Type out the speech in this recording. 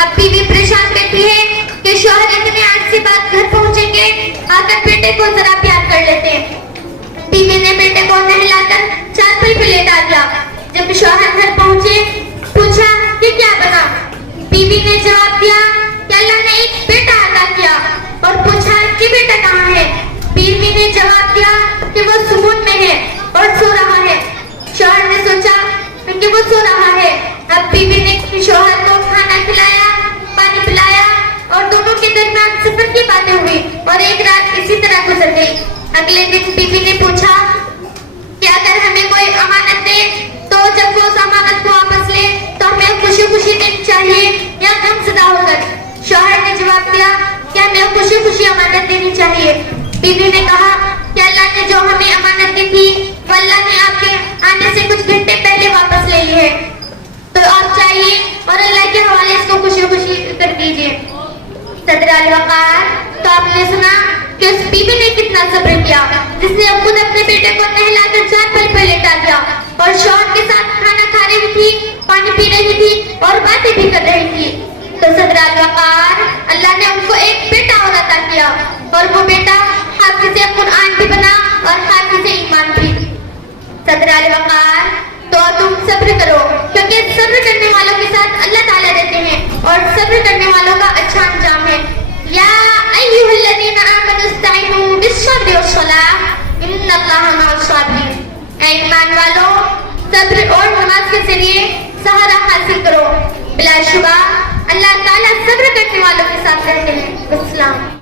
अब बीवी परेशान कहती है कि शौहर इतने आज से बाद घर पहुंचेंगे, आकर बेटे को जरा प्यार कर लेते हैं। बीवी ने बेटे को नहलाकर चारपाई पे लेटा दिया। जब शौहर घर पहुंचे, पूछा कि क्या बना। बीवी ने जवाब दिया कि अल्लाह ने एक बेटा अता किया, और पूछा कि बेटा कहाँ है। बीवी ने जवाब दिया कि वो सुकून में है और सो रहा है। शौहर ने सोचा कि वो सो रहा है। अब बीवी ने शौहर को खाना खिलाया, पानी पिलाया, और दोनों के दरमियान सफर की बातें हुई और एक रात इसी तरह गुजर गई। अगले दिन बीवी ने पूछा कि अगर हमें कोई अमानत दे तो जब वो उस अमानत को वापस ले तो हमें खुशी खुशी देनी चाहिए या गमज़दा होकर। शौहर ने जवाब दिया कि हमें खुशी खुशी अमानत देनी चाहिए। बीवी ने कहा कि अल्लाह ने जो हमें अमानत दी थी वो अल्लाह ने आपके आने से कुछ घंटे पहले वापस ले ली है, तो आप चाहिए और अल्लाह के हवाले इसको खुशी खुशी कर दीजिए। सदर अल-वक़ार, तो आपने सुना कि उस बीवी ने कितना सब्र किया, जिसने खुद अपने बेटे को नहलाकर चारपाई पर लेटा दिया और शौहर के साथ खाना खा रही थी, पानी पी रही थी और बातें भी कर रही थी। तो सदर अल-वक़ार, अल्लाह ने उनको एक बेटा और अता किया, और वो बेटा हाफिज़े कुरान भी बना और हाफिज़े ईमान भी। सदर अल-वक़ार, तो तुम सब्र करो, क्योंकि सब्र करने वालों के साथ अल्लाह ताला रहते हैं और सब्र करने वालों का अच्छा अंजाम है। या अय्युहल्लज़ीना आमनु इस्तईनु बिस्सब्रि वस्सलाह इन्नल्लाहा मअस-साबिरीन। ऐ ईमान वालों, सब्र और नमाज के जरिए सहारा हासिल करो। बिलाशुबा अल्लाह ताला सब्र करने वालों के साथ रहते हैं। अस्सलाम।